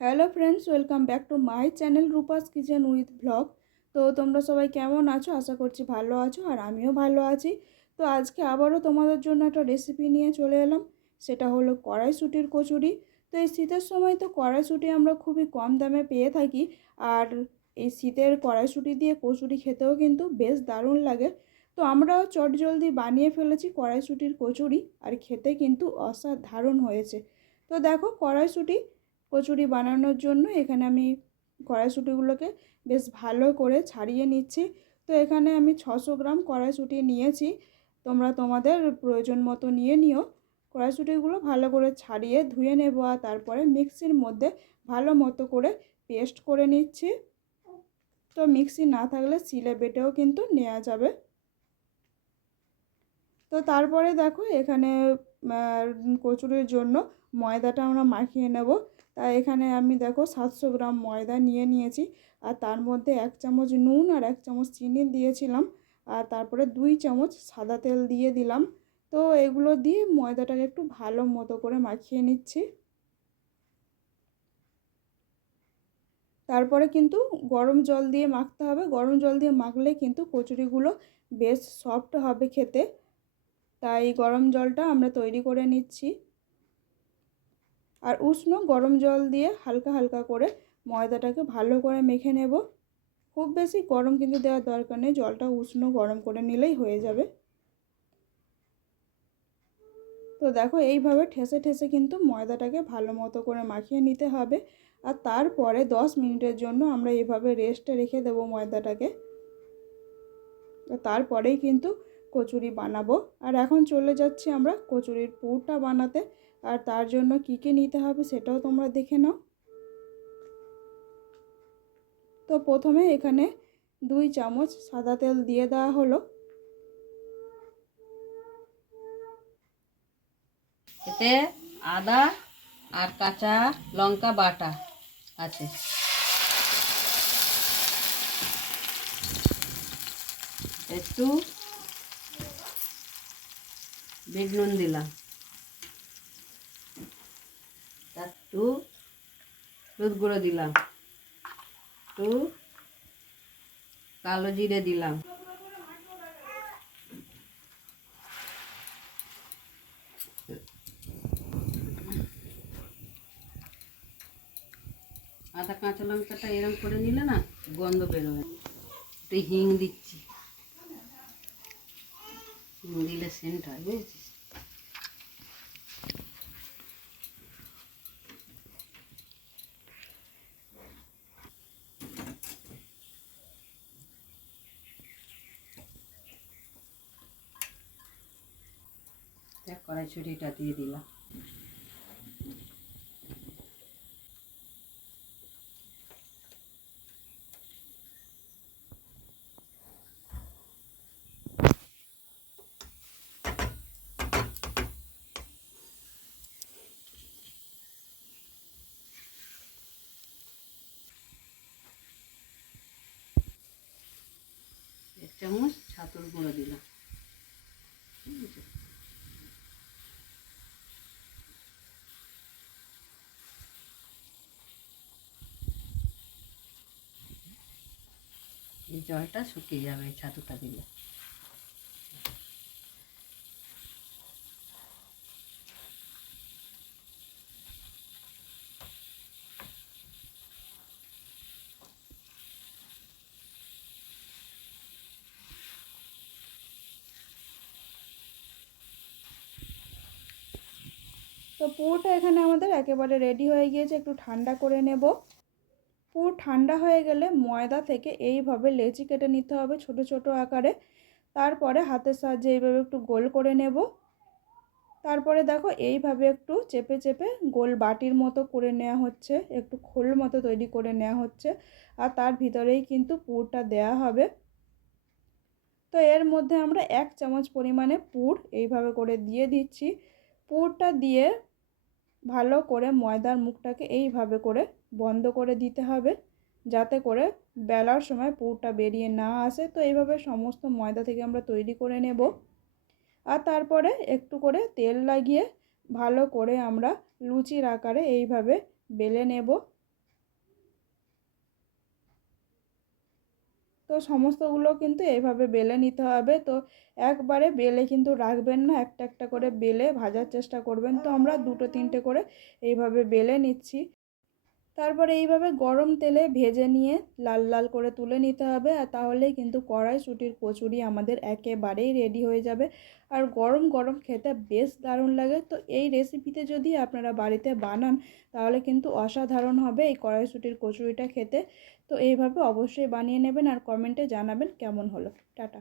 Hello friends, welcome back to my channel Rupa's kitchen with blog. তো তোমরা সবাই কেমন আছো? আশা করছি ভালো আছো, আর আমিও ভালো আছি। তো আজকে আবারও তোমাদের জন্য একটা রেসিপি নিয়ে চলে এলাম। সেটা হলো কড়াইশুঁটির কচুরি। তো এই শীতের সময় তো কড়াইশুঁটি আমরা খুবই কম দামে পেয়ে থাকি। আর এই শীতের কড়াইশুঁটি দিয়ে কচুরি খেতেও কিন্তু বেশ দারুণ লাগে। তো আমরাও চটজলদি বানিয়ে ফেলেছি কড়াইশুঁটির কচুরি, আর খেতে কিন্তু অসাধারণ হয়েছে। তো দেখো, কড়াইশুঁটি কচুরি বানানোর জন্য এখানে আমি কড়াইশুঁটিগুলোকে বেশ ভালো করে ছাড়িয়ে নিচ্ছি। তো এখানে আমি 600 গ্রাম কড়াইশুঁটি নিয়েছি। তোমরা তোমাদের প্রয়োজন মতো নিয়ে নিও। কড়াইশুঁটিগুলো ভালো করে ছাড়িয়ে ধুয়ে নেব, আর তারপরে মিক্সির মধ্যে ভালো মতো করে পেস্ট করে নিচ্ছি। তো মিক্সি না থাকলে শিলে বেটেও কিন্তু নেওয়া যাবে। তো তারপরে দেখো, এখানে কচুরির জন্য ময়দাটা আমরা মাখিয়ে নেব। তাই এখানে আমি দেখো 700 গ্রাম ময়দা নিয়ে নিয়েছি, আর তার মধ্যে 1 চামচ নুন আর 1 চামচ চিনি দিয়েছিলাম, আর তারপরে 2 চামচ সাদা তেল দিয়ে দিলাম। তো এগুলো দিয়ে ময়দাটাকে একটু ভালো মতো করে মাখিয়ে নিচ্ছি। তারপরে কিন্তু গরম জল দিয়ে মাখতে হবে। গরম জল দিয়ে মাখলে কিন্তু কচুরিগুলো বেশ সফট হবে খেতে। তাই গরম জলটা আমরা তৈরি করে নিচ্ছি। আর উষ্ণ গরম জল দিয়ে হালকা হালকা করে ময়দাটাকে ভালো করে মেখে নেব। খুব বেশি গরম কিন্তু দেওয়ার দরকার নেই, জলটা উষ্ণ গরম করে নিলেই হয়ে যাবে। তো দেখো, এইভাবে ঠেসে ঠেসে কিন্তু ময়দাটাকে ভালো মতো করে মাখিয়ে নিতে হবে। আর তারপরে 10 মিনিটের জন্য আমরা এইভাবে রেস্টে রেখে দেবো ময়দাটাকে। তারপরেই কিন্তু কচুরি বানাবো। আর এখন চলে যাচ্ছি আমরা কচুরির পুরটা বানাতে। আর তার জন্য কী কী নিতে হবে সেটাও তোমরা দেখে নাও। তো প্রথমে এখানে 2 চামচ সাদা তেল দিয়ে দেওয়া হলো। এতে আদা আর কাঁচা লঙ্কা বাটা আছে। একটু বিট নুন দিলাম, একটু হলুদ গুঁড়ো দিলাম, একটু কালো জিরে দিলাম, আদা কাঁচা লঙ্কাটা এরম করে নিলে না গন্ধ বেরোবে। একটু হিং দিচ্ছি, হিং দিলে সেন্ট হয়, বুঝেছিস? কড়াইশুঁটিটা দিয়ে দিলাম। এক চামচ ছাতুর গুঁড়ো দিলাম। ঠিক আছে, এই জলটা শুকিয়ে যাবে এই ছাতুটা দিলে। তো পুরটা এখানে আমাদের একেবারে রেডি হয়ে গিয়েছে। একটু ঠান্ডা করে নেব। পুর ঠান্ডা হয়ে গেলে ময়দা থেকে এইভাবে লেচি কেটে নিতে হবে ছোট ছোট আকারে। তারপরে হাতের সাহায্যে এইভাবে একটু গোল করে নেব। তারপরে দেখো, এইভাবে একটু চেপে চেপে গোল বাটির মতো করে নেওয়া হচ্ছে, একটু খোল মতো তৈরি করে নেওয়া হচ্ছে। আর তার ভিতরেই কিন্তু পুরটা দেয়া হবে। তো এর মধ্যে আমরা 1 চামচ পরিমাণে পুর এইভাবে করে দিয়ে দিচ্ছি। পুরটা দিয়ে ভালো করে ময়দার মুখটাকে এইভাবে করে বন্ধ করে দিতে হবে, যাতে করে বেলার সময় পুরটা বেরিয়ে না আসে। তো এইভাবে সমস্ত ময়দা থেকে আমরা তৈরি করে নেব। আর তারপরে একটু করে তেল লাগিয়ে ভালো করে আমরা লুচির আকারে এইভাবে বেলে নেব। তো সমস্তগুলো কিন্তু এইভাবে বেলে নিতে হবে। তো একবারে বেলে কিন্তু রাখবেন না, একটা একটা করে বেলে ভাজার চেষ্টা করবেন। তো আমরা দুটো তিনটে করে এইভাবে বেলে নিচ্ছি। তারপরে এইভাবে গরম তেলে ভেজে নিয়ে লাল লাল করে তুলে নিতে হবে, আর তাহলেই কিন্তু কড়াইশুঁটির কচুরি আমাদের একেবারেই রেডি হয়ে যাবে। আর গরম গরম খেতে বেশ দারুণ লাগে। তো এই রেসিপিতে যদি আপনারা বাড়িতে বানান তাহলে কিন্তু অসাধারণ হবে এই কড়াইশুঁটির কচুরিটা খেতে। তো এইভাবে অবশ্যই বানিয়ে নেবেন আর কমেন্টে জানাবেন কেমন হলো। টাটা।